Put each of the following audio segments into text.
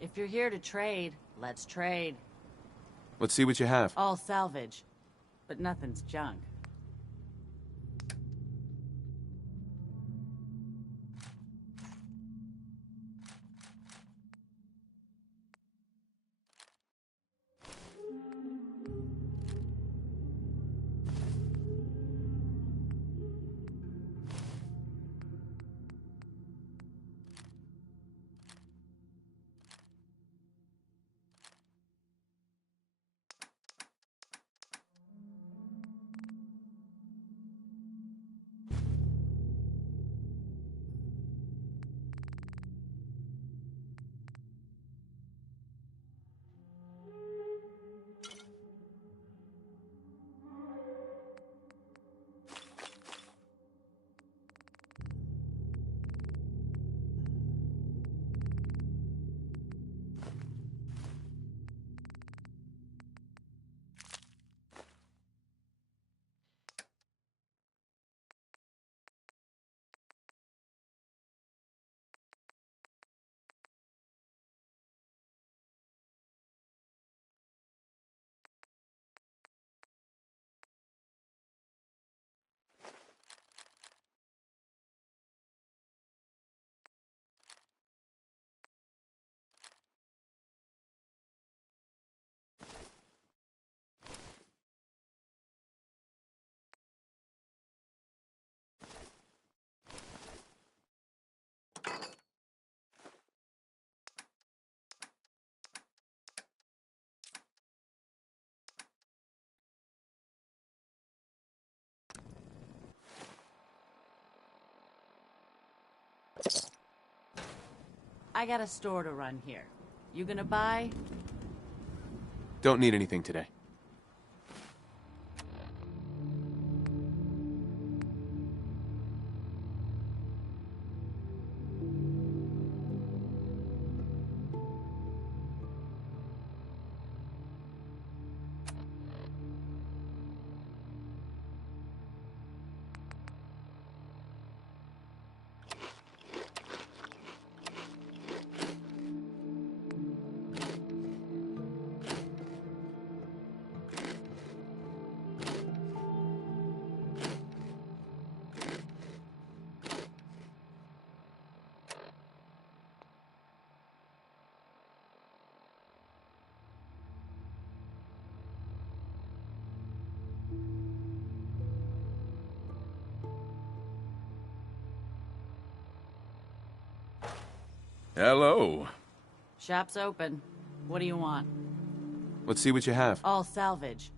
If you're here to trade, let's trade. Let's see what you have. All salvage, but nothing's junk. I got a store to run here. You gonna buy? Don't need anything today. Hello. Shop's open. What do you want? Let's see what you have. All salvage.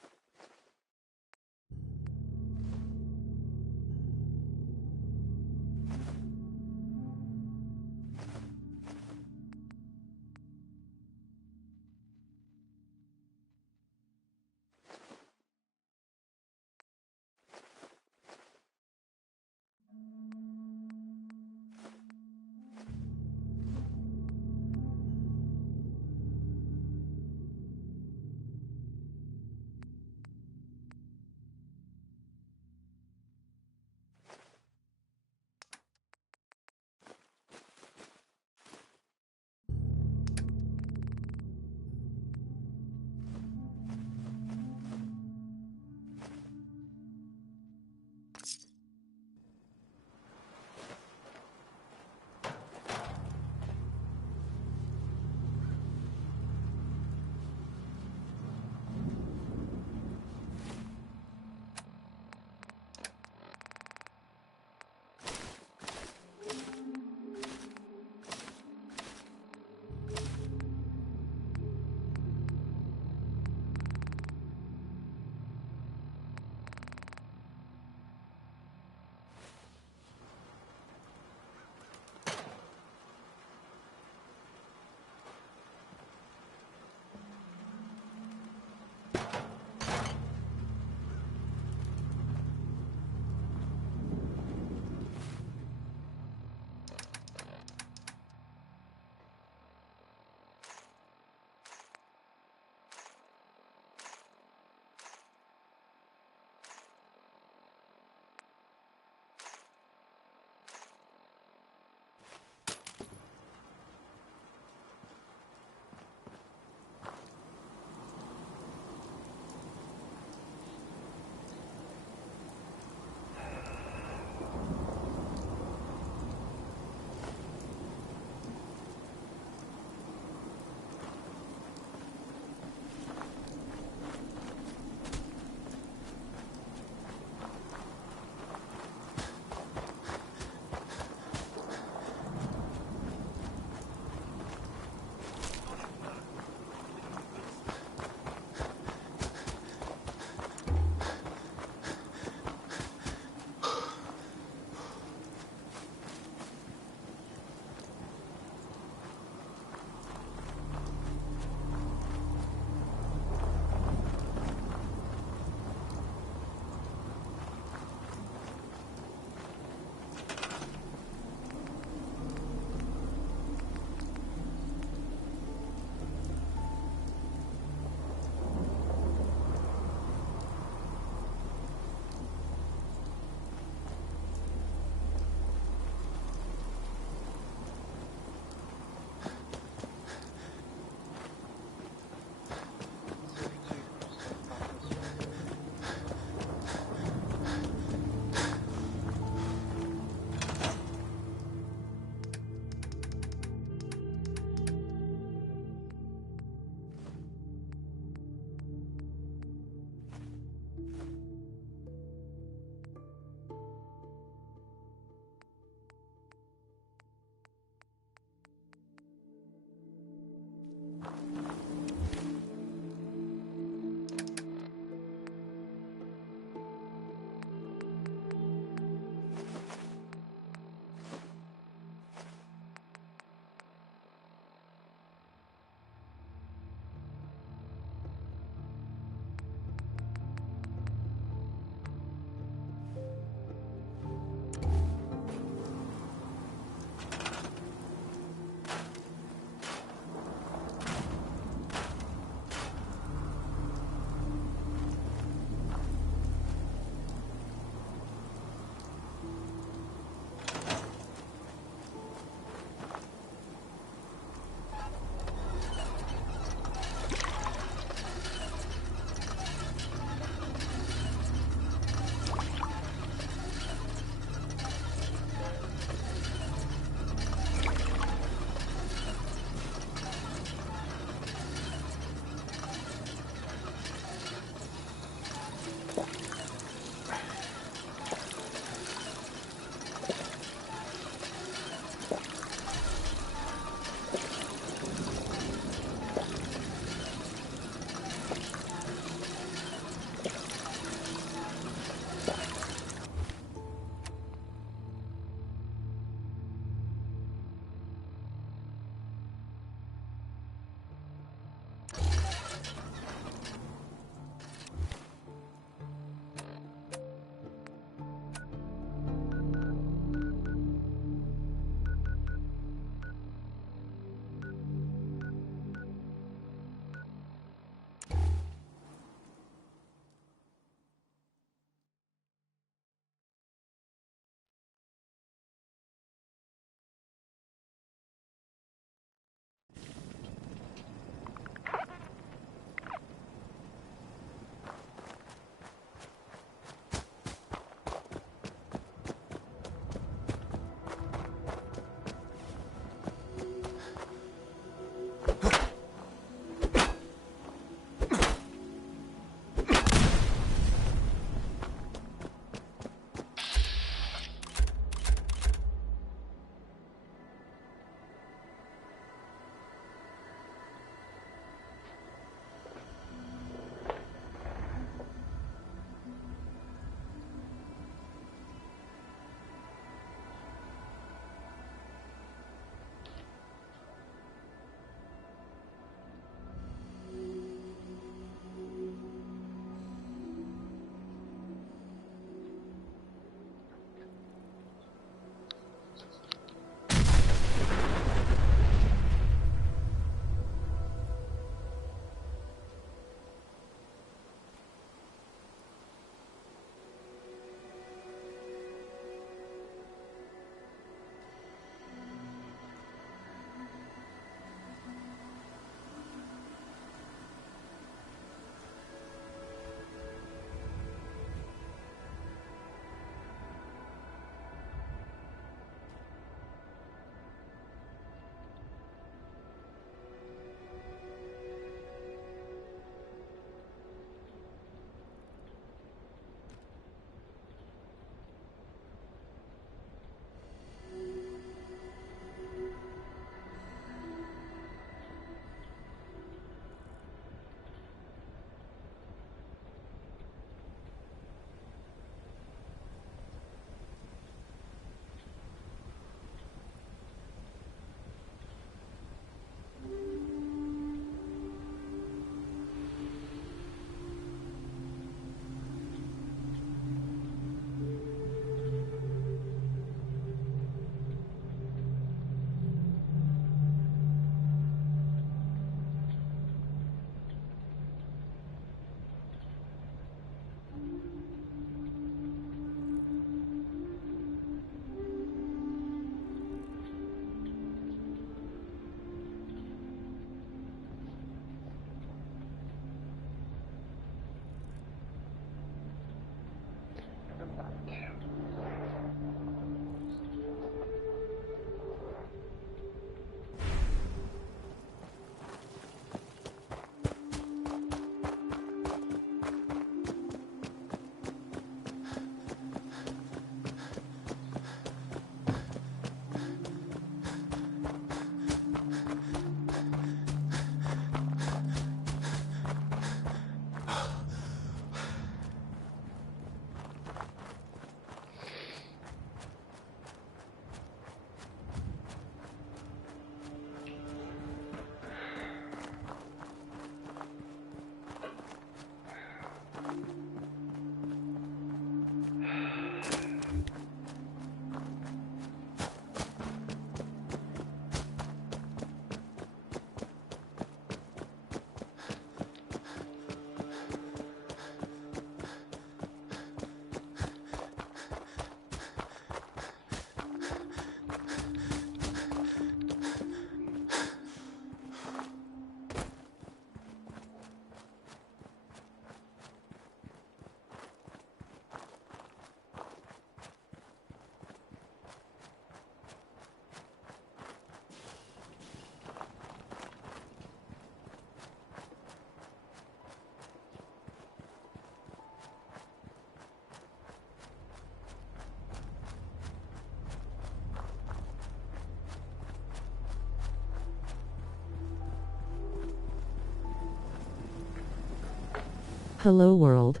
Hello world.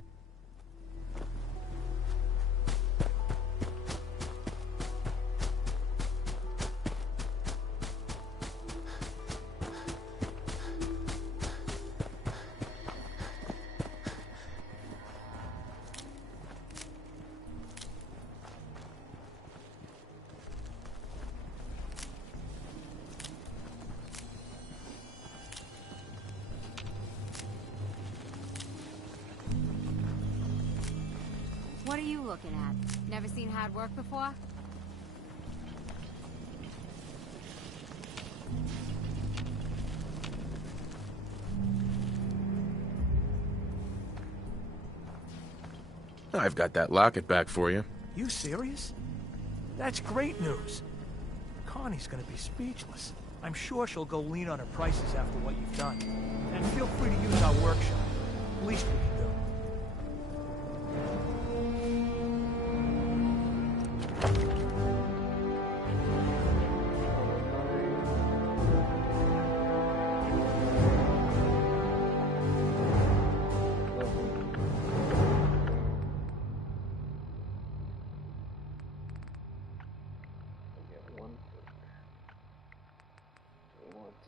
What are you looking at? Never seen hard work before? I've got that locket back for you. You serious? That's great news. Connie's gonna be speechless. I'm sure she'll go lean on her prices after what you've done. And feel free to use our workshop. Least we can do.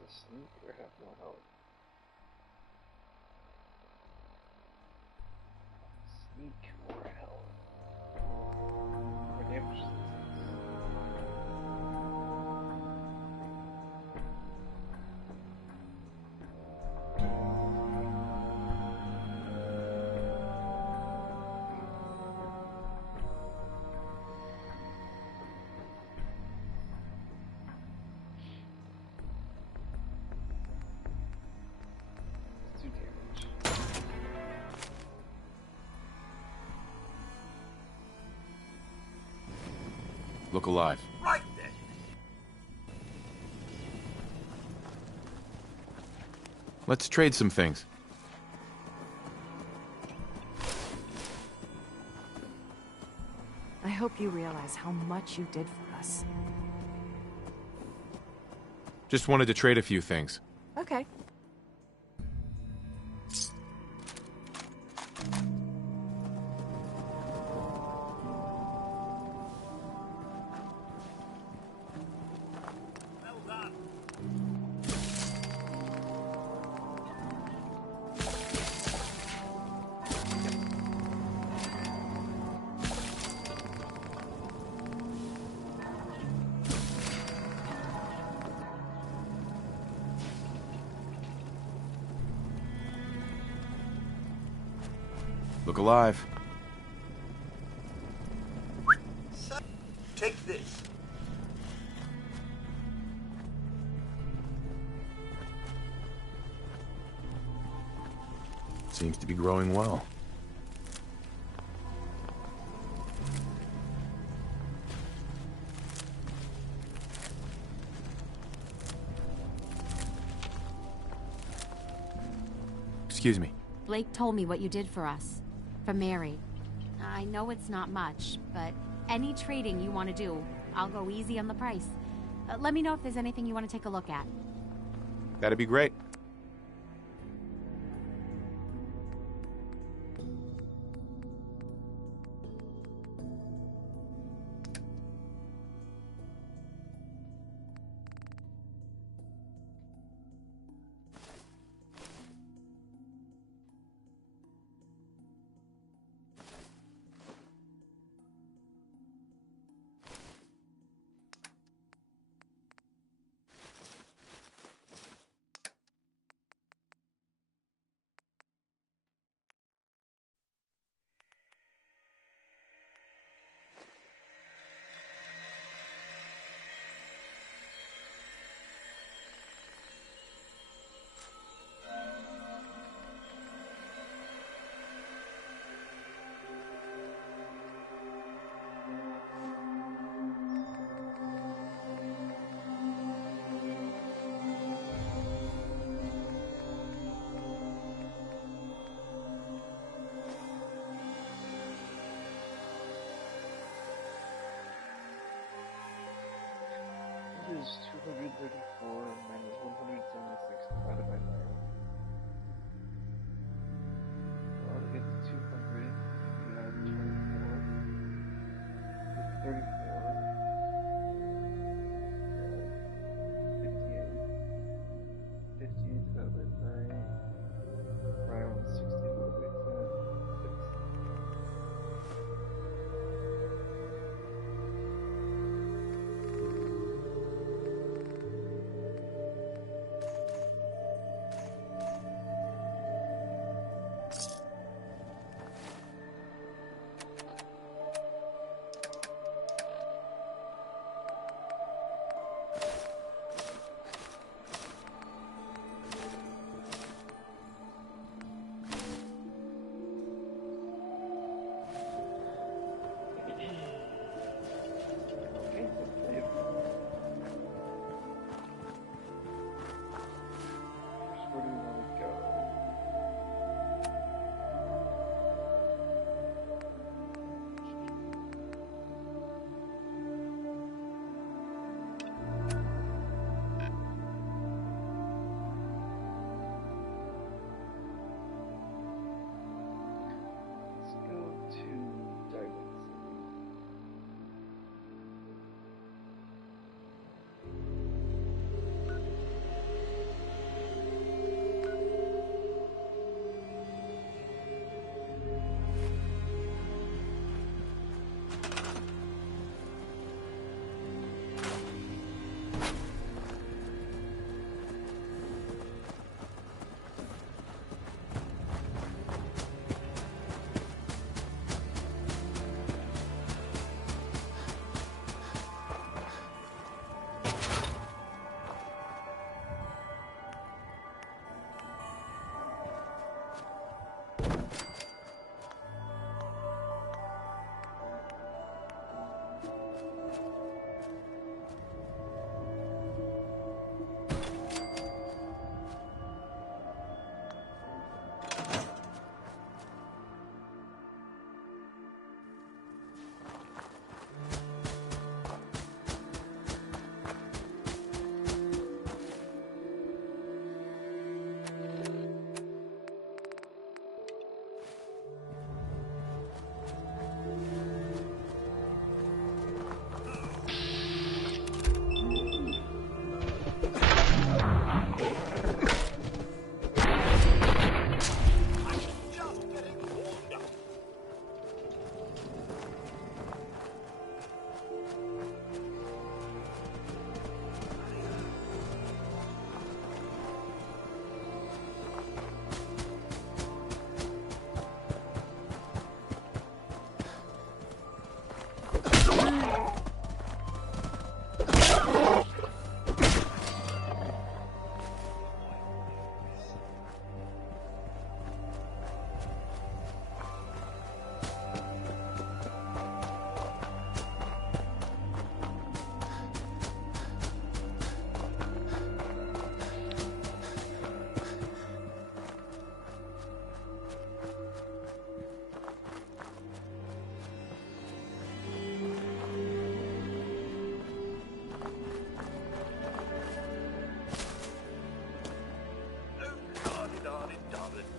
Sneak or have more health? Sneak or health? Or damage? Look alive. Right then. Let's trade some things. I hope you realize how much you did for us. Just wanted to trade a few things. Okay. Look alive. Take this. Seems to be growing well. Excuse me. Blake told me what you did for us. For Mary. I know it's not much, but any trading you want to do, I'll go easy on the price. Let me know if there's anything you want to take a look at. That'd be great. Is 234 minus 176 divided by 9. Well, 58 divided by 9. Round 60 divided by 10. 6. Okay, let's save. Where do we want to go? Let's go to Diamond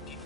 City.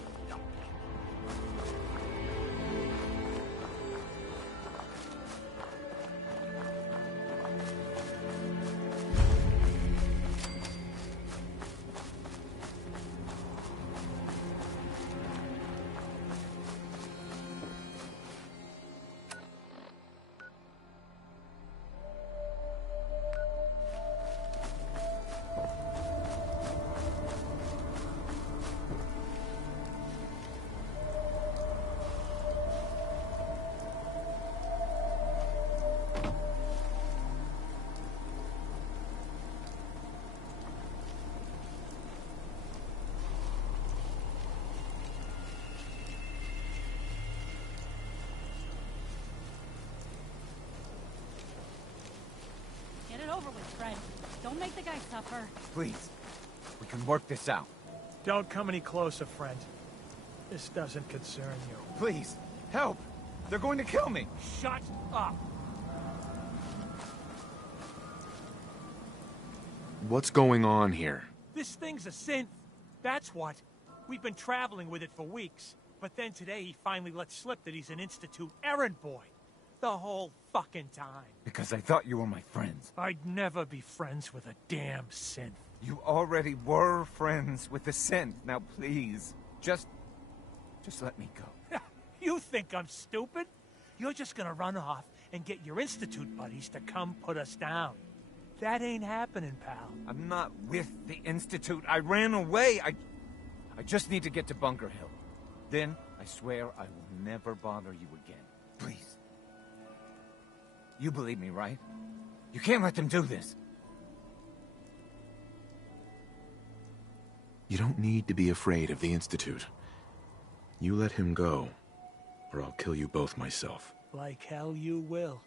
Over with, Fred. Don't make the guy suffer. Please, we can work this out. Don't come any closer, friend. This doesn't concern you. Please, help! They're going to kill me! Shut up! What's going on here? This thing's a synth. That's what. We've been traveling with it for weeks. But then today he finally let slip that he's an Institute errand boy. The whole fucking time. Because I thought you were my friends. I'd never be friends with a damn synth. You already were friends with the synth. Now please, just let me go. You think I'm stupid? You're just gonna run off and get your Institute buddies to come put us down. That ain't happening, pal. I'm not with the Institute. I ran away. I just need to get to Bunker Hill. Then, I swear I will never bother you again. Please. You believe me, right? You can't let them do this. You don't need to be afraid of the Institute. You let him go, or I'll kill you both myself. Like hell you will.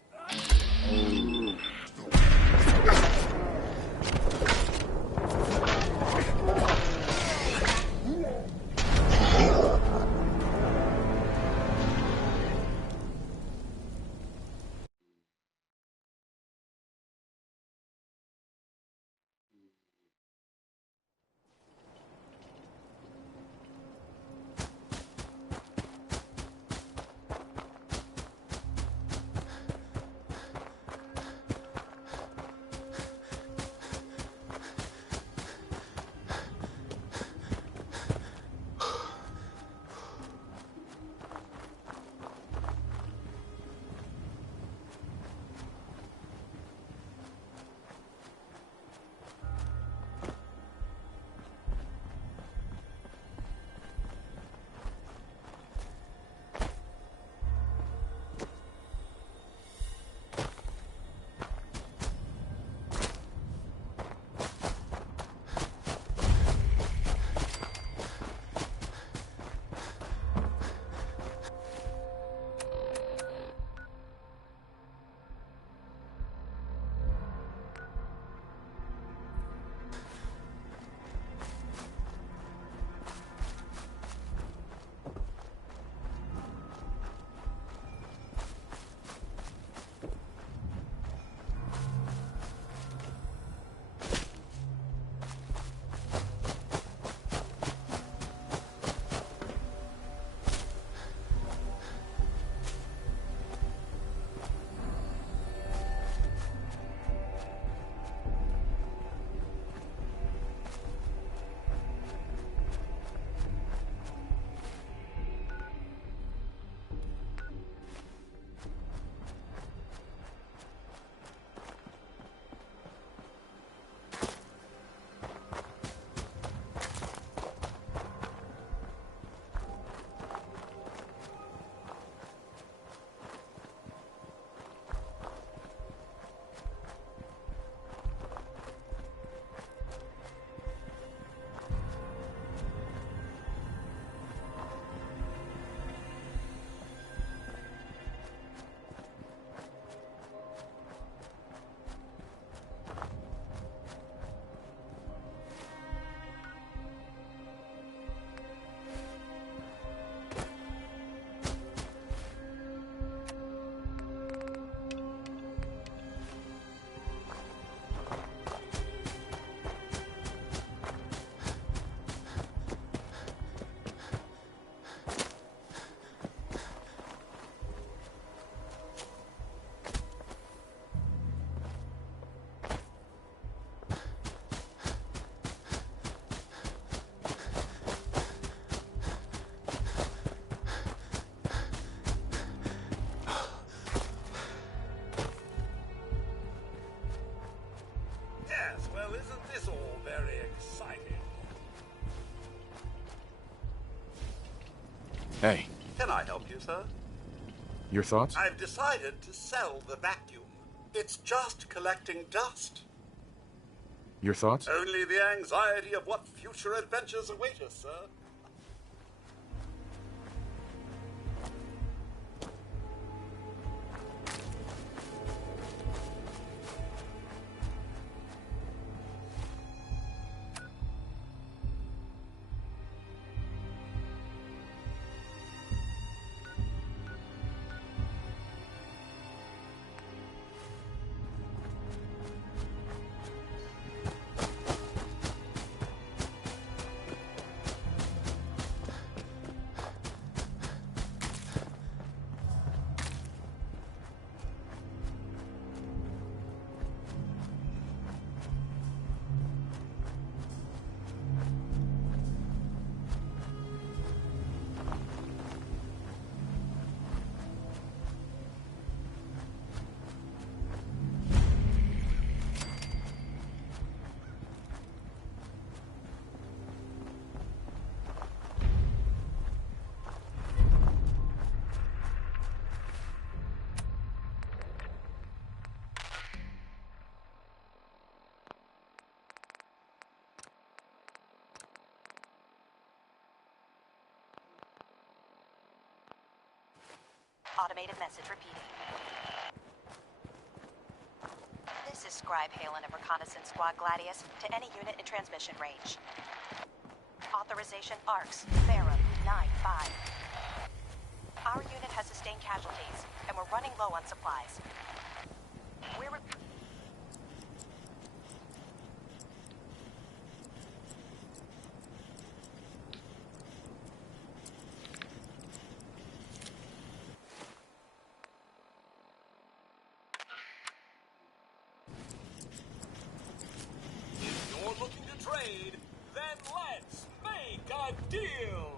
Hey, Can I help you, sir? your thoughts? I've decided to sell the vacuum. It's just collecting dust. Your thoughts? Only the anxiety of what future adventures await us, sir. automated message repeating. This is Scribe Halen of Reconnaissance Squad Gladius to any unit in transmission range. Authorization ARCS, Verum 9-5. Our unit has sustained casualties, and we're running low on supplies. If you're looking to trade, then let's make a deal!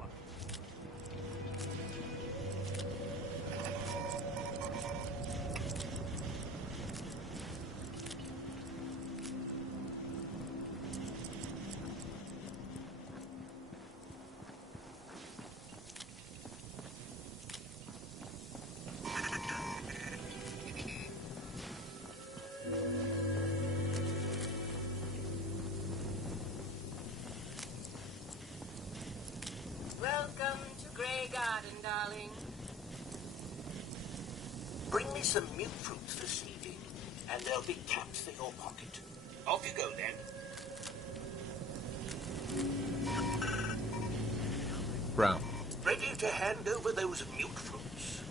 Welcome to Grey Garden, darling. Bring me some mute fruits this evening, and there'll be caps for your pocket. Off you go, then. Brown. Ready to hand over those mute fruits?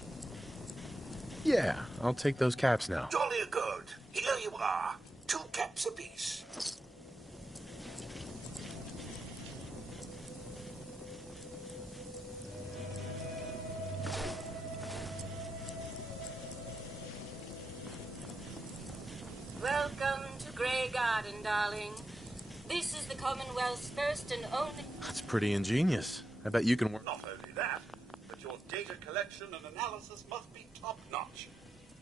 Yeah, I'll take those caps now. Jolly good. Here you are. 2 caps apiece. Welcome to Grey Garden, darling. This is the Commonwealth's first and only... That's pretty ingenious. I bet you can work. Not only that, but your data collection and analysis must be top-notch.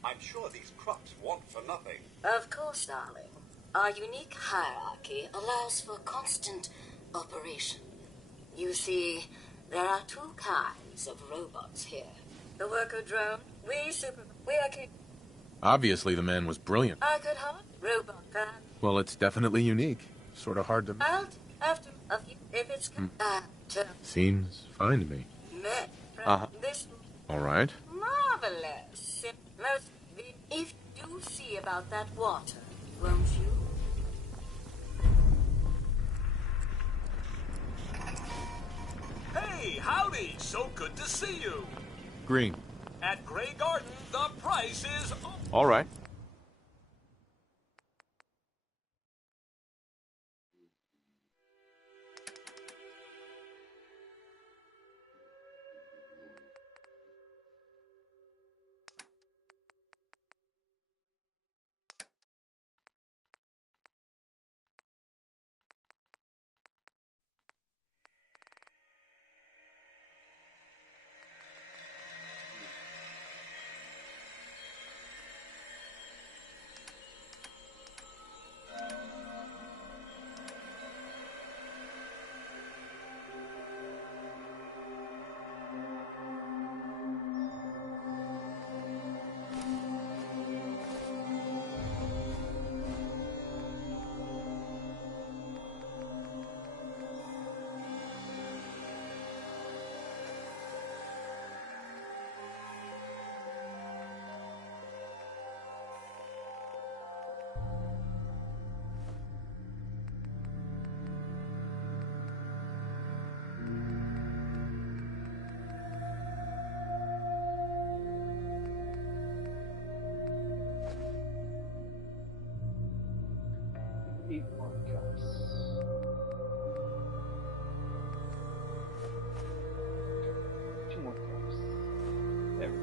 I'm sure these crops want for nothing. Of course, darling. Our unique hierarchy allows for constant operation. You see, there are 2 kinds of robots here. The worker drone, we are... Obviously, the man was brilliant. I could hunt robot fan. Well, it's definitely unique. Sort of hard to... I'll after a few, if it's... Seems fine to me. Met. Uh-huh. This... All right. Marvelous. Most... If you see about that water, won't you? Hey, howdy! So good to see you! Green. At Grey Garden, the price is... All right. Eight more cups. Two more cups. There we go.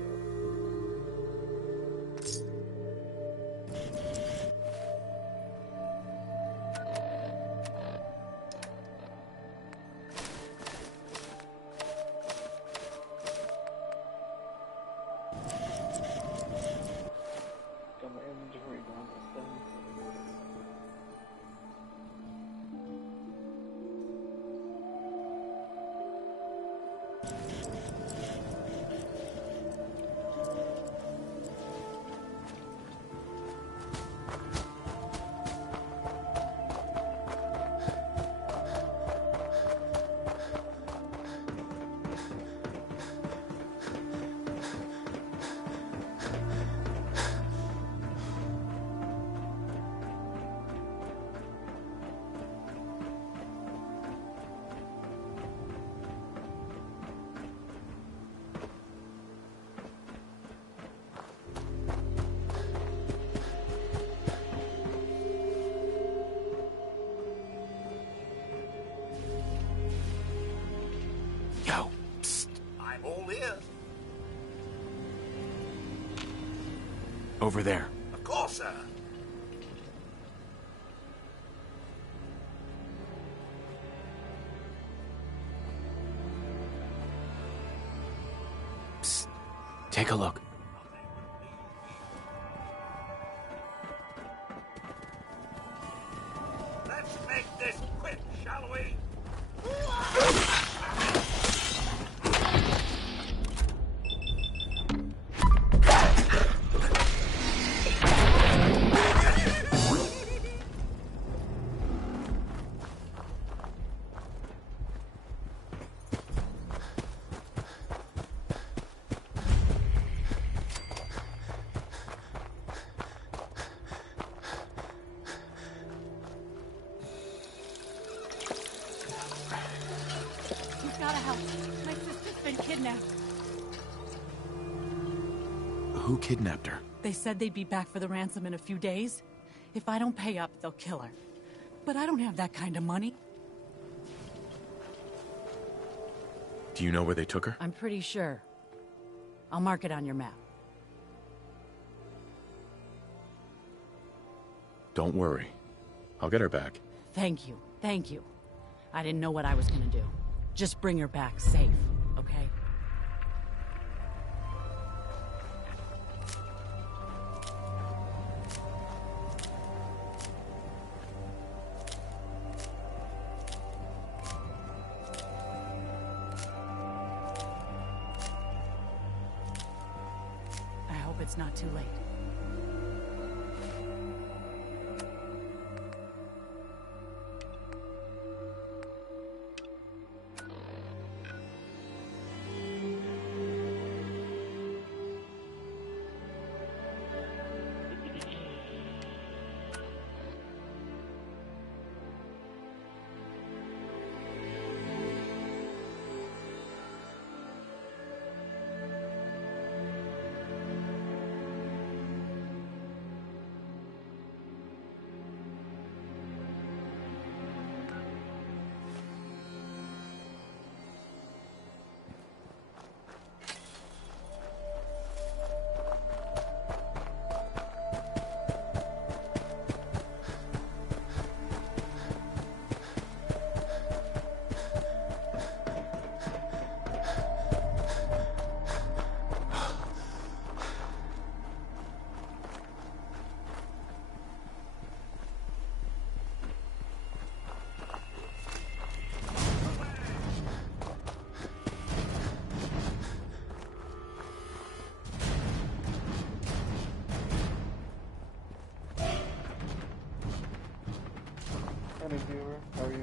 Got my inventory down to 7. Over there. Of course, sir. Psst. Take a look. Let's make this quick, shall we? You've gotta help. My sister's been kidnapped. Who kidnapped her? They said they'd be back for the ransom in a few days. If I don't pay up, they'll kill her. But I don't have that kind of money. Do you know where they took her? I'm pretty sure. I'll mark it on your map. Don't worry. I'll get her back. Thank you. Thank you. I didn't know what I was gonna do. Just bring her back safe, okay? I hope it's not too late. Howdy, viewer. How are you?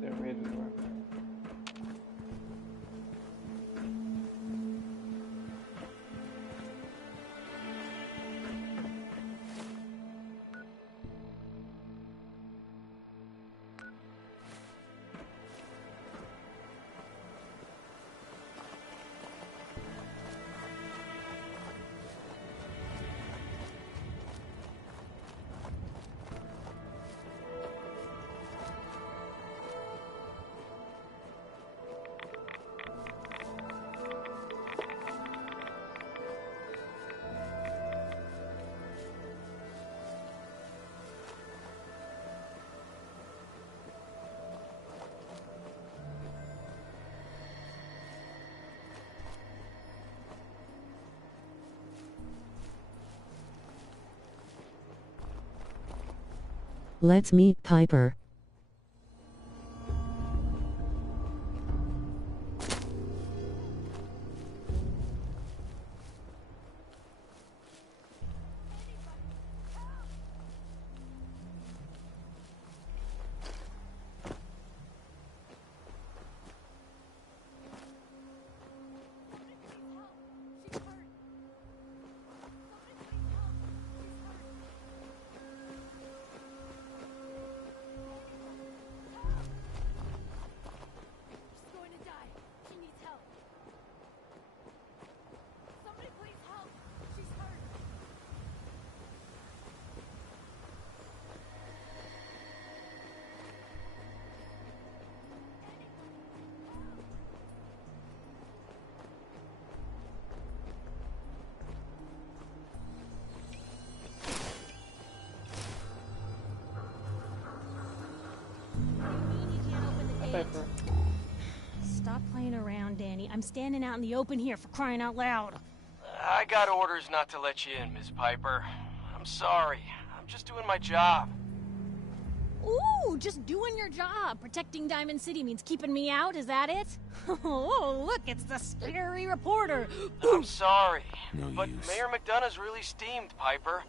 They're made it work. Let's meet Piper. Piper. Stop playing around, Danny. I'm standing out in the open here for crying out loud. I got orders not to let you in, Miss Piper. I'm sorry. I'm just doing my job. Ooh, just doing your job. Protecting Diamond City means keeping me out, is that it? Oh, look, it's the scary reporter. I'm sorry, No but use. Mayor McDonough's really steamed, Piper.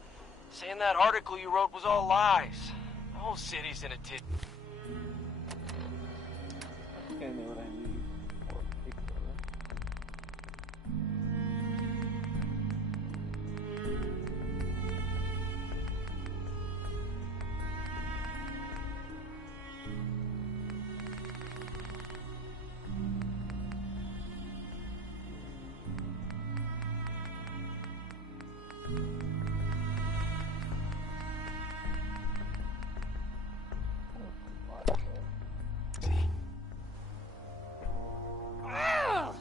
Saying that article you wrote was all lies. The whole city's in a tit. I think I know what I need for Piper. Ugh!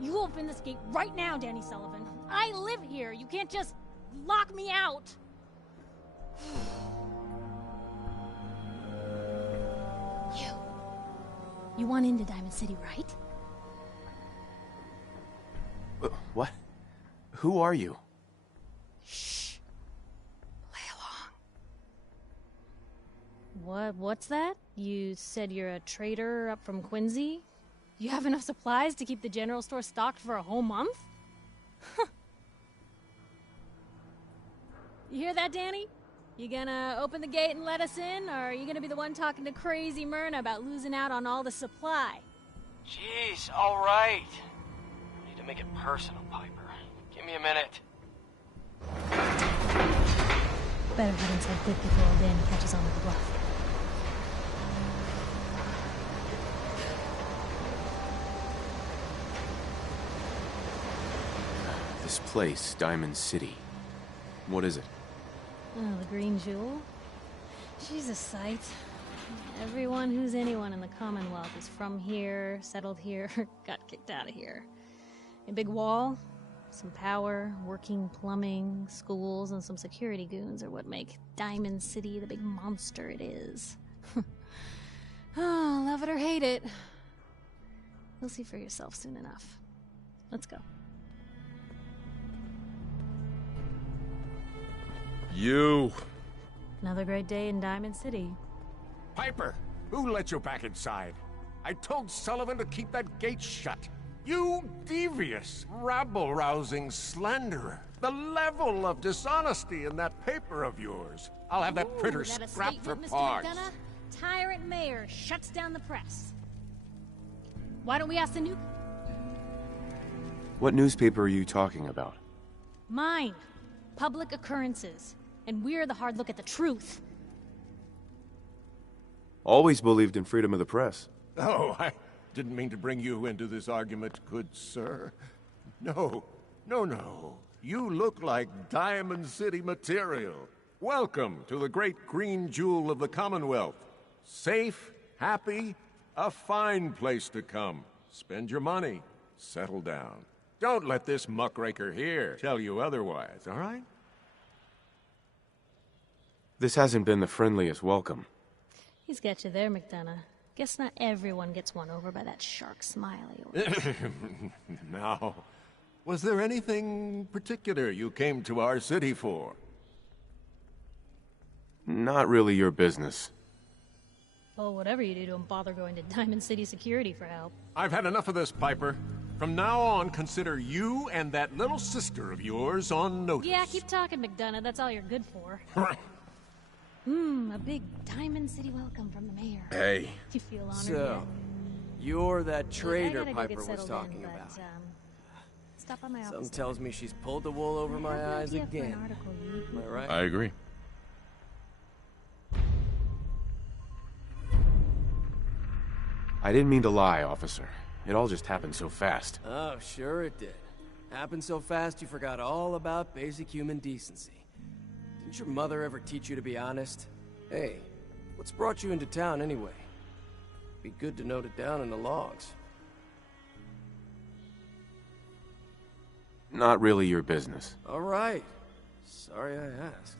You open this gate right now, Danny Sullivan. I live here. You can't just lock me out. You want into Diamond City, right? What? Who are you? Shh. Play along. What's that? You said you're a trader up from Quincy? You have enough supplies to keep the general store stocked for a whole month? You hear that, Danny? You gonna open the gate and let us in, or are you gonna be the one talking to crazy Myrna about losing out on all the supply? Jeez, all right. I need to make it personal, Piper. Give me a minute. Better head inside quick before old Danny catches on with the bluff. This place, Diamond City. What is it? Oh, the Green Jewel? She's a sight. Everyone who's anyone in the Commonwealth is from here, settled here, got kicked out of here. A big wall, some power, working plumbing, schools, and some security goons are what make Diamond City the big monster it is. Oh, love it or hate it. You'll see for yourself soon enough. Let's go. You! Another great day in Diamond City. Piper, who let you back inside? I told Sullivan to keep that gate shut. You devious, rabble-rousing slanderer. The level of dishonesty in that paper of yours. I'll have that printer scrapped for parts. McDonough? Tyrant mayor shuts down the press. Why don't we ask the new... What newspaper are you talking about? Mine. Public Occurrences. And we're the hard look at the truth. Always believed in freedom of the press. Oh, I didn't mean to bring you into this argument, good sir. No. You look like Diamond City material. Welcome to the great green jewel of the Commonwealth. Safe, happy, a fine place to come. Spend your money, settle down. Don't let this muckraker here tell you otherwise, all right? This hasn't been the friendliest welcome. He's got you there, McDonough. Guess not everyone gets won over by that shark smile of yours. Now, was there anything particular you came to our city for? Not really your business. Well, whatever you do, don't bother going to Diamond City Security for help. I've had enough of this, Piper. From now on, consider you and that little sister of yours on notice. Yeah, keep talking, McDonough. That's all you're good for. A big Diamond City welcome from the mayor. Hey. You feel honored? So, you're that trader Look, I gotta go Piper get was settled talking in, about. but, stop by my office. Something tells me she's pulled the wool over my eyes idea for an again. article Am I right? I agree. I didn't mean to lie, officer. It all just happened so fast. Oh, sure it did. Happened so fast you forgot all about basic human decency. Didn't your mother ever teach you to be honest? Hey, what's brought you into town anyway? Be good to note it down in the logs. Not really your business. All right. Sorry I asked.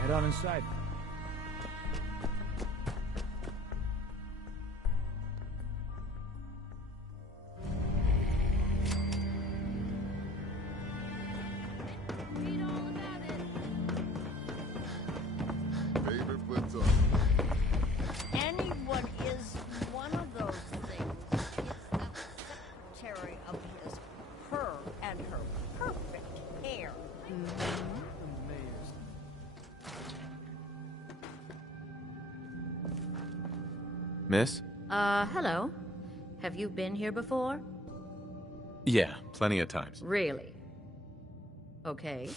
Head on inside. Miss? Hello. Have you been here before? Yeah, plenty of times. Really? Okay.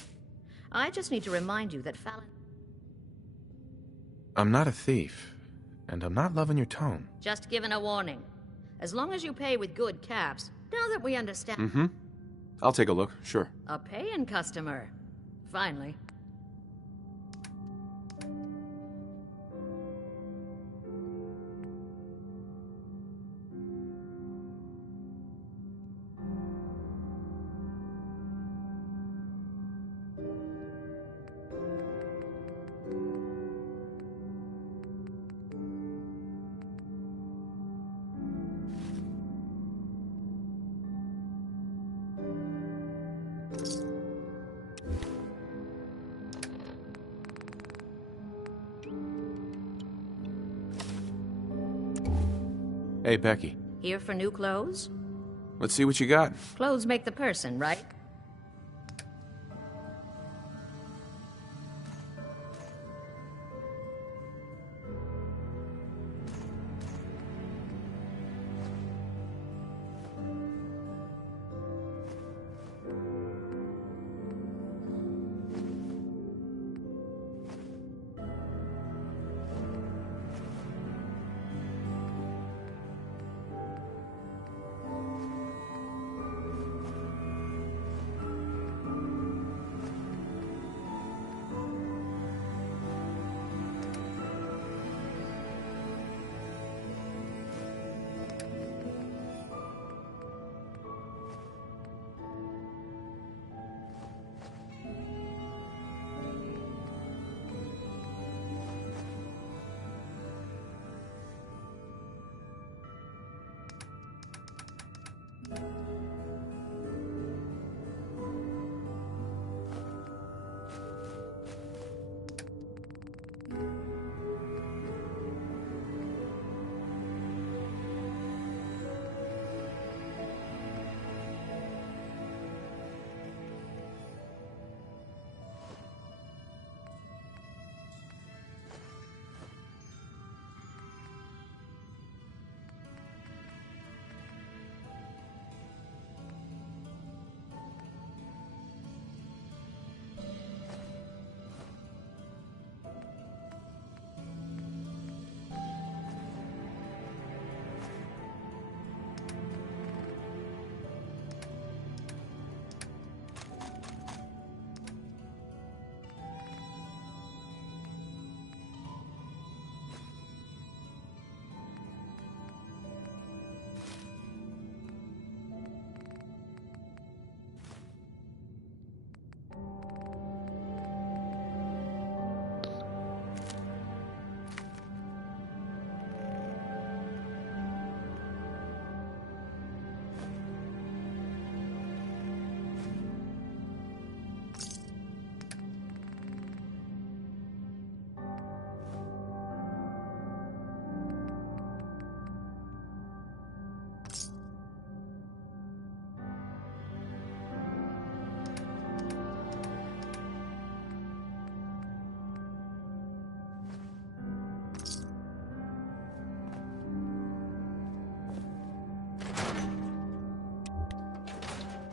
I just need to remind you that Fallon... I'm not a thief, and I'm not loving your tone. Just given a warning. As long as you pay with good caps, now that we understand... Mm-hmm. I'll take a look, sure. A paying customer. Finally. Hey, Becky. Here for new clothes? Let's see what you got. Clothes make the person, right?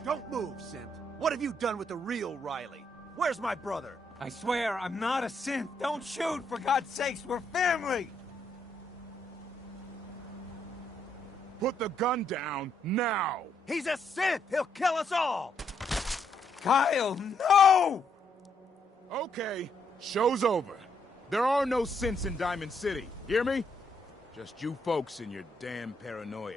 Don't move, Simp. What have you done with the real Riley? Where's my brother? I swear, I'm not a synth. Don't shoot, for God's sakes, we're family! Put the gun down, now! He's a synth! He'll kill us all! Kyle, no! Okay, show's over. There are no synths in Diamond City, hear me? Just you folks and your damn paranoia.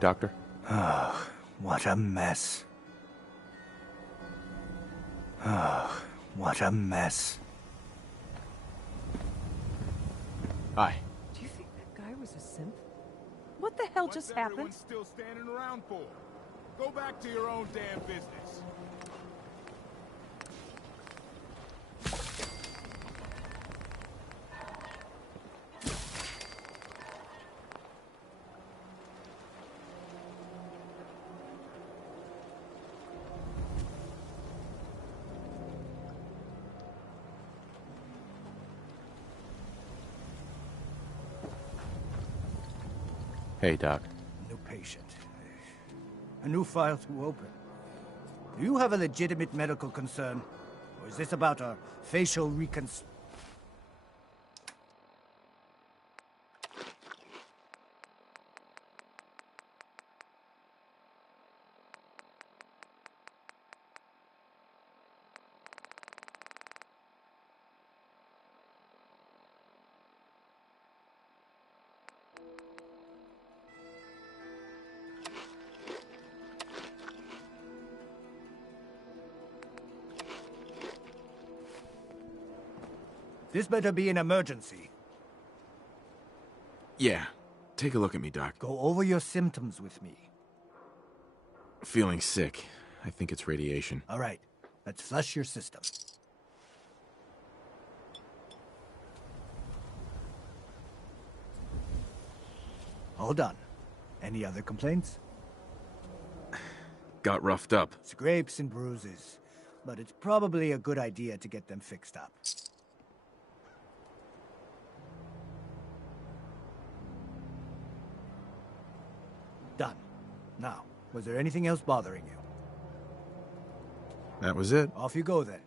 Doctor? Oh, what a mess. Oh, what a mess. Hi. Do you think that guy was a synth? What the hell just What's everyone happened? still standing around for? Go back to your own damn business. Hey, Doc. New patient. A new file to open. Do you have a legitimate medical concern? Or is this about a facial reconstruction? This better be an emergency. Yeah. Take a look at me, Doc. Go over your symptoms with me. Feeling sick. I think it's radiation. All right. Let's flush your system. All done. Any other complaints? Got roughed up. Scrapes and bruises. But it's probably a good idea to get them fixed up. Done. Now, was there anything else bothering you? That was it. Off you go then.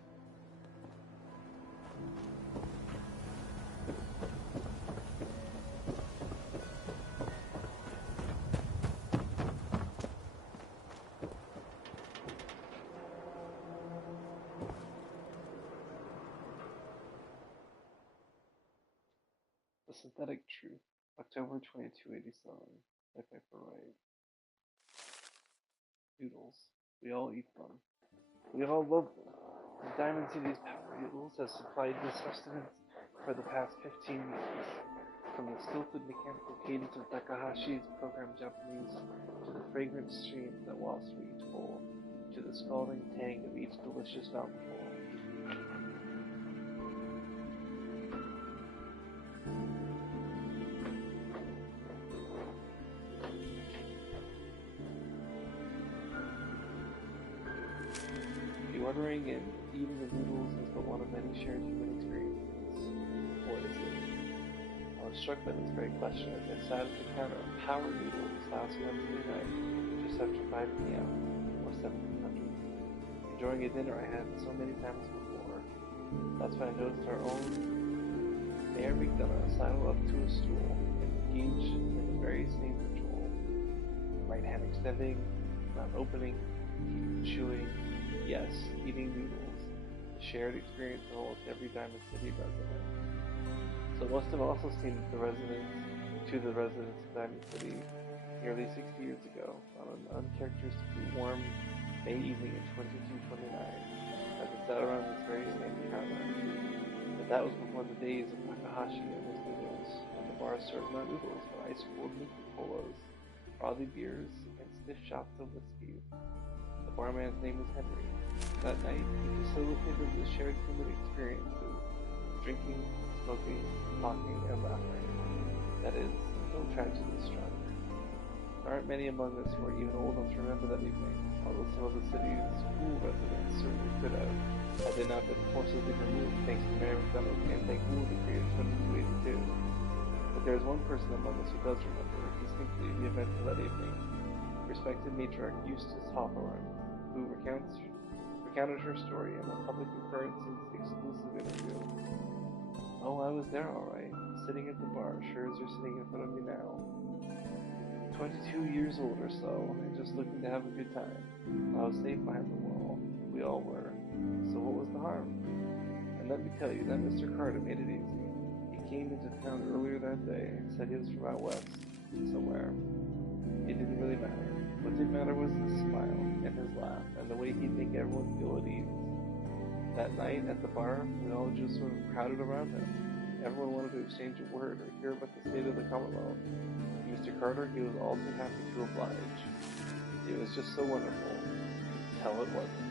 The Synthetic Truth, October 2287, by Piper Wright. Noodles. We all eat them. We all love them. And Diamond City's pepper noodles has supplied this sustenance for the past 15 years. From the stilted mechanical cadence of Takahashi's programmed Japanese, to the fragrant stream that wafts from each bowl, to the scalding tang of each delicious mouthful. The ordering and eating the noodles is but one of many shared human experiences. Or is it? I was struck by this very question as I sat at the counter of Power Noodles last Wednesday night, just after 5 p.m., or 1700. Enjoying a dinner I had so many times before. That's when I noticed our own Mayor McDonough sidle up to a stool and engage in the very same ritual. Right hand extending, mouth opening, teeth chewing. Yes, eating noodles, a shared experience of almost every Diamond City resident. So it must have also seemed to the residents of Diamond City nearly 60 years ago, on an uncharacteristically warm May evening in 2229, as it sat around this very same counter. But that was before the days of Takahashi and his noodles, when the bar served not noodles, but ice-cold Nuka-Colas, frothy beers, and stiff shots of whiskey. The barman's name was Henry. That night, he facilitated the shared human experiences, drinking, smoking, talking, and laughing. That is, until tragedy struck. There aren't many among us who are even old enough to remember that evening, although some of the city's cool residents certainly could have, had they not been forcibly removed thanks to Mayor McDonough's anti-cool decree of 2282. But there is one person among us who does remember distinctly the events of that evening. Respected matriarch Eustace Hawthorne, who recounted her story in a public occurrences exclusive interview. Oh, I was there all right, sitting at the bar, sure as you're sitting in front of me now. 22 years old or so, and just looking to have a good time. I was safe behind the wall. We all were. So what was the harm? And let me tell you, that Mr. Carter made it easy. He came into town earlier that day, said he was from out west, somewhere. It didn't really matter. What did matter was his smile, and his laugh, and the way he'd make everyone feel at ease. That night, at the bar, we all just sort of crowded around him. everyone wanted to exchange a word or hear about the state of the Commonwealth. And Mr. Carter, he was all too happy to oblige. It was just so wonderful. Until it wasn't.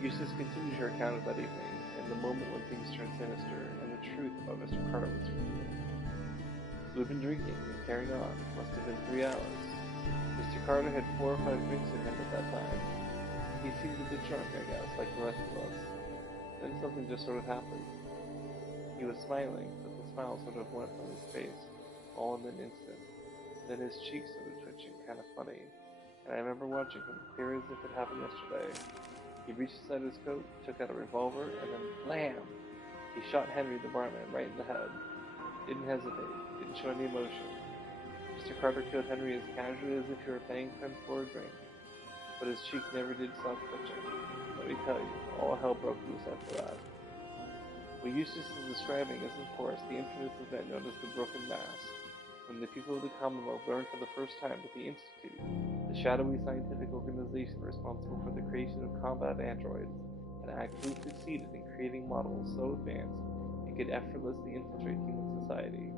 Eustace continued her account of that evening, and the moment when things turned sinister, and the truth about Mr. Carter was revealed. We'd been drinking and carrying on. Must have been 3 hours. Mr. Carter had 4 or 5 drinks in him at that time. He seemed a bit drunk, I guess, like the rest of us. Then something just sort of happened. He was smiling, but the smile sort of went from his face, all in an instant. Then his cheeks started twitching, kind of funny. And I remember watching him, clear as if it happened yesterday. He reached inside his coat, took out a revolver, and then blam! He shot Henry, the barman, right in the head. Didn't hesitate, didn't show any emotion. Mr. Carter killed Henry as casually as if he were paying for him for a drink. But his cheek never did stop twitching. Let me tell you, all hell broke loose after that. What Eustace is describing is, of course, the infamous event known as the Broken Mass, when the people of the Commonwealth learned for the first time that the Institute, the shadowy scientific organization responsible for the creation of combat androids, had actually succeeded in creating models so advanced it could effortlessly infiltrate human society.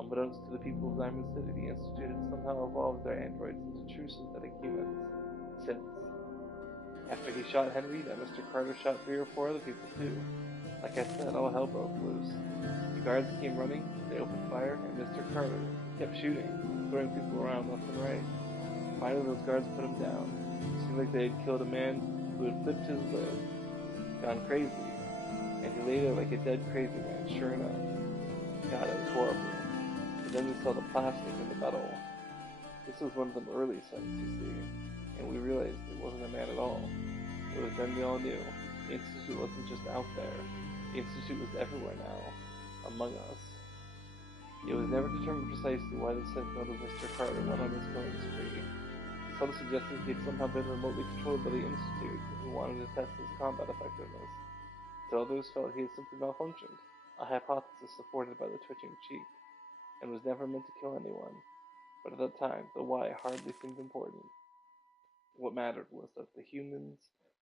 Unbeknownst to the people of Diamond City, the Institute had somehow evolved their androids into true synthetic humans. Since. After he shot Henry, that Mr. Carter shot 3 or 4 other people too. Like I said, all hell broke loose. The guards came running, they opened fire, and Mr. Carter kept shooting, throwing people around left and right. Finally, those guards put him down. It seemed like they had killed a man who had flipped his lid, gone crazy, and he lay there like a dead crazy man, sure enough. God, it was horrible. But then we saw the plastic in the metal. This was one of them early sights, you see, and we realized it wasn't a man at all. It was then we all knew. The Institute wasn't just out there. The Institute was everywhere now, among us. It was never determined precisely why the synth known as Mr. Carter went on his killing spree. Some suggested he had somehow been remotely controlled by the Institute, who wanted to test his combat effectiveness. Still others felt he had simply malfunctioned, a hypothesis supported by the twitching cheek, and was never meant to kill anyone. But at that time, the why hardly seemed important. What mattered was that the humans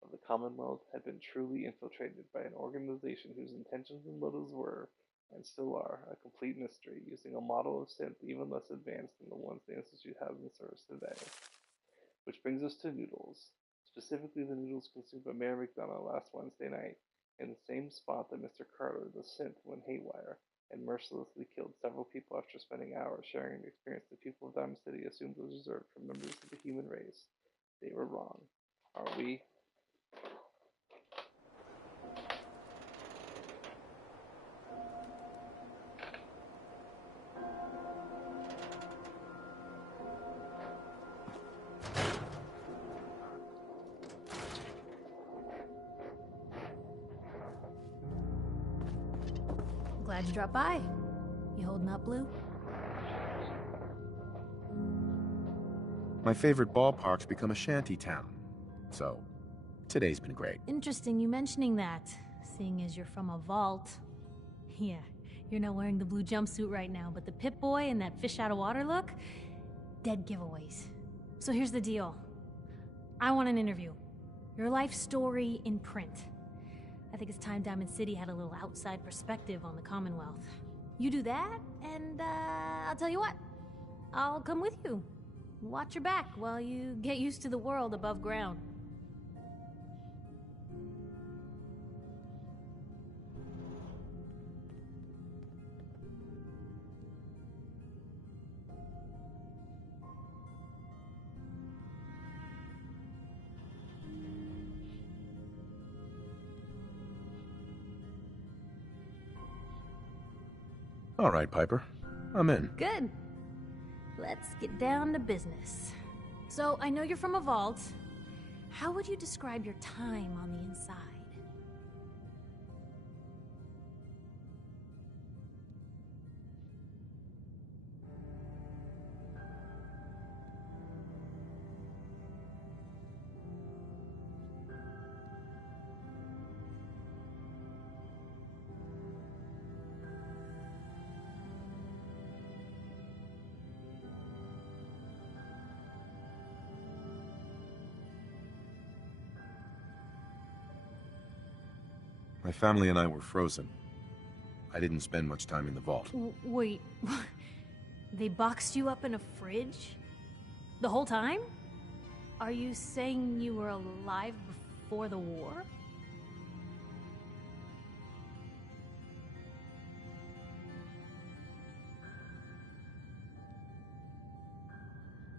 of the Commonwealth had been truly infiltrated by an organization whose intentions and motives were, and still are, a complete mystery, using a model of synth even less advanced than the ones the Institute has in service today. Which brings us to noodles, specifically the noodles consumed by Mayor McDonough last Wednesday night, in the same spot that Mr. Carter, the synth, went haywire, and mercilessly killed several people after spending hours sharing an experience the people of Diamond City assumed was reserved for members of the human race. They were wrong. Are we? Glad you dropped by. You holding up, Blue? My favorite ballpark's become a shanty town. So, today's been great. Interesting you mentioning that, seeing as you're from a vault. Yeah, you're not wearing the blue jumpsuit right now, but the Pip-Boy and that fish-out-of-water look? Dead giveaways. So here's the deal. I want an interview. Your life story in print. I think it's time Diamond City had a little outside perspective on the Commonwealth. You do that, and I'll tell you what. I'll come with you. Watch your back while you get used to the world above ground. All right, Piper. I'm in. Good. Let's get down to business. So, I know you're from a vault. How would you describe your time on the inside? My family and I were frozen. I didn't spend much time in the vault. Wait, they boxed you up in a fridge? The whole time? Are you saying you were alive before the war?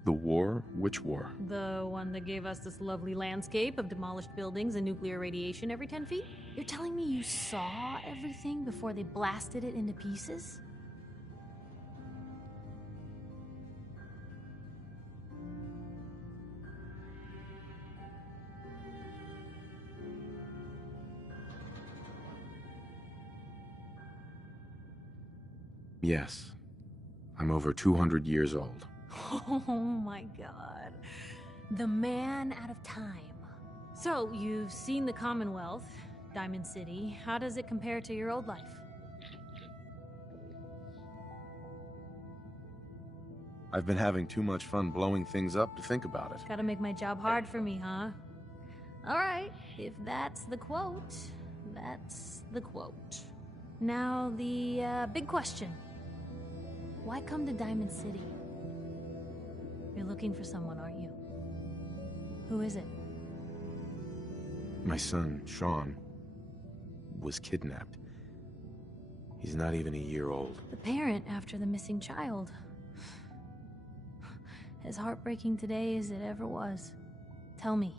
The war? Which war? The one that gave us this lovely landscape of demolished buildings and nuclear radiation every 10 feet? You're telling me you saw everything before they blasted it into pieces? Yes. I'm over 200 years old. Oh my god. The man out of time. So, you've seen the Commonwealth, Diamond City. How does it compare to your old life? I've been having too much fun blowing things up to think about it. Gotta make my job hard for me, huh? Alright, if that's the quote, that's the quote. Now, the big question. Why come to Diamond City? You're looking for someone, aren't you? Who is it? My son, Sean, was kidnapped. He's not even a year old. The parent after the missing child. As heartbreaking today as it ever was. Tell me,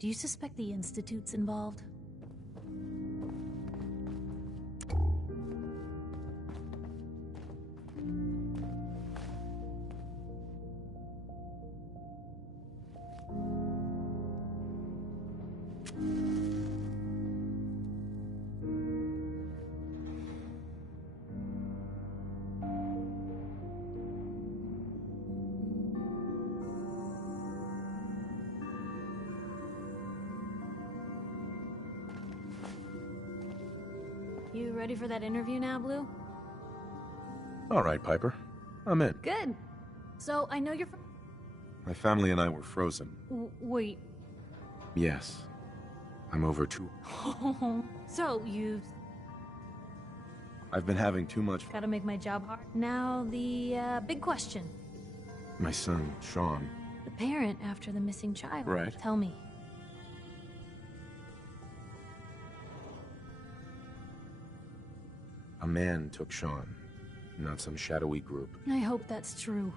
do you suspect the Institute's involved? You ready for that interview now, Blue? All right, Piper. I'm in. Good. So, I know you're from... My family and I were frozen. Wait. Yes. I'm over two. So, you've... I've been having too much... Gotta make my job hard. Now, the big question. My son, Sean. The parent after the missing child. Right. Tell me. A man took Sean, not some shadowy group. I hope that's true.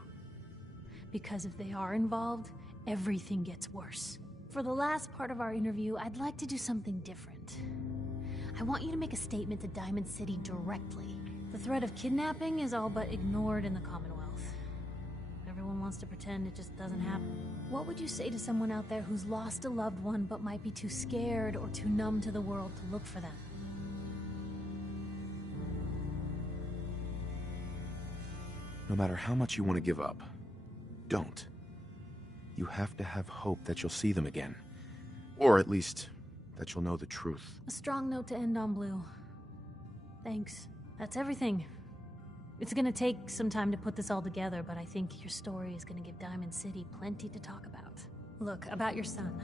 Because if they are involved, everything gets worse. For the last part of our interview, I'd like to do something different. I want you to make a statement to Diamond City directly. The threat of kidnapping is all but ignored in the Commonwealth. Everyone wants to pretend it just doesn't happen. What would you say to someone out there who's lost a loved one but might be too scared or too numb to the world to look for them? No matter how much you want to give up, don't. You have to have hope that you'll see them again. Or at least, that you'll know the truth. A strong note to end on, Blue. Thanks. That's everything. It's gonna take some time to put this all together, but I think your story is gonna give Diamond City plenty to talk about. Look, about your son.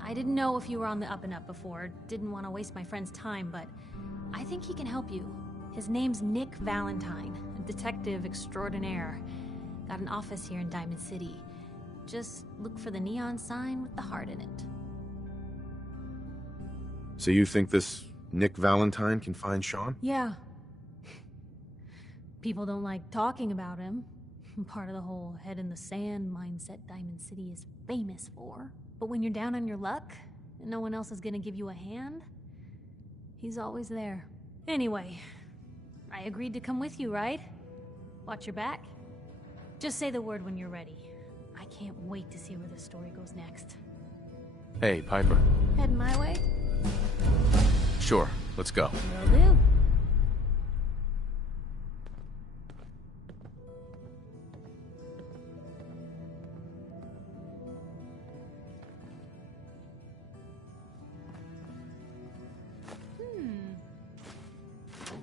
I didn't know if you were on the up and up before, didn't want to waste my friend's time, but I think he can help you. His name's Nick Valentine, a detective extraordinaire. Got an office here in Diamond City. Just look for the neon sign with the heart in it. So you think this Nick Valentine can find Sean? Yeah. People don't like talking about him. Part of the whole head in the sand mindset Diamond City is famous for. But when you're down on your luck, and no one else is gonna give you a hand, he's always there. Anyway, I agreed to come with you, right? Watch your back. Just say the word when you're ready. I can't wait to see where this story goes next. Hey, Piper. Heading my way? Sure, let's go. Will do.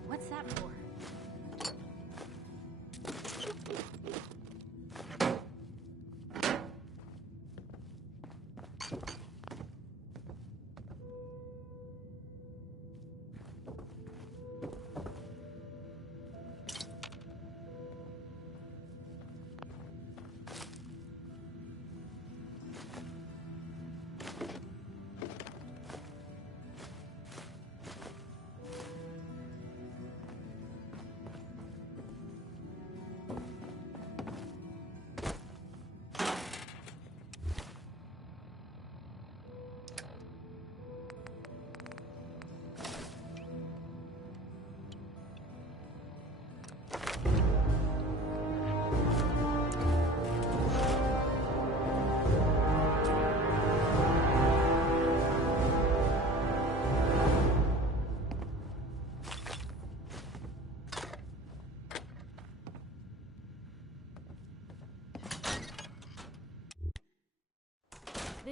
What's that for?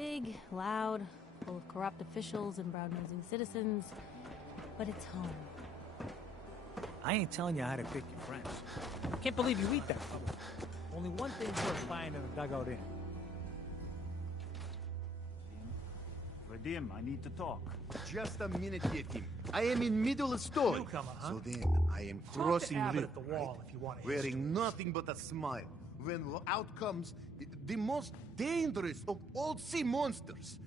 big, loud, full of corrupt officials and brown-nosing citizens, but it's home. I ain't telling you how to pick your friends. Can't believe you eat that public. Only one thing's worth buying in a dugout inn. Vadim, I need to talk. Just a minute, Yetim. I am in middle of story. Newcomer, huh? So then, I am Talk to crossing Abbott river, at the wall right? if you want to Wearing nothing but a smile. When out comes the most dangerous of all sea monsters,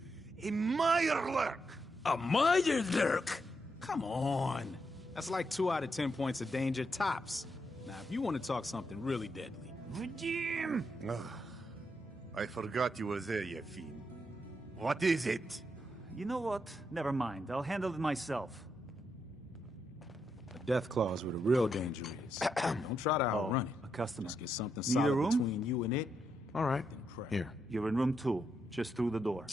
a Mirelurk. A Mirelurk? Come on. That's like 2 out of 10 points of danger tops. Now, if you want to talk something really deadly. Vadim! I forgot you were there, Yefim. What is it? You know what? Never mind. I'll handle it myself. A death clause where the real danger is. Don't try to outrun it. A customer. Just get something Need a solid room? between you and it. All right. Then pray. Here. You're in room 2, just through the door.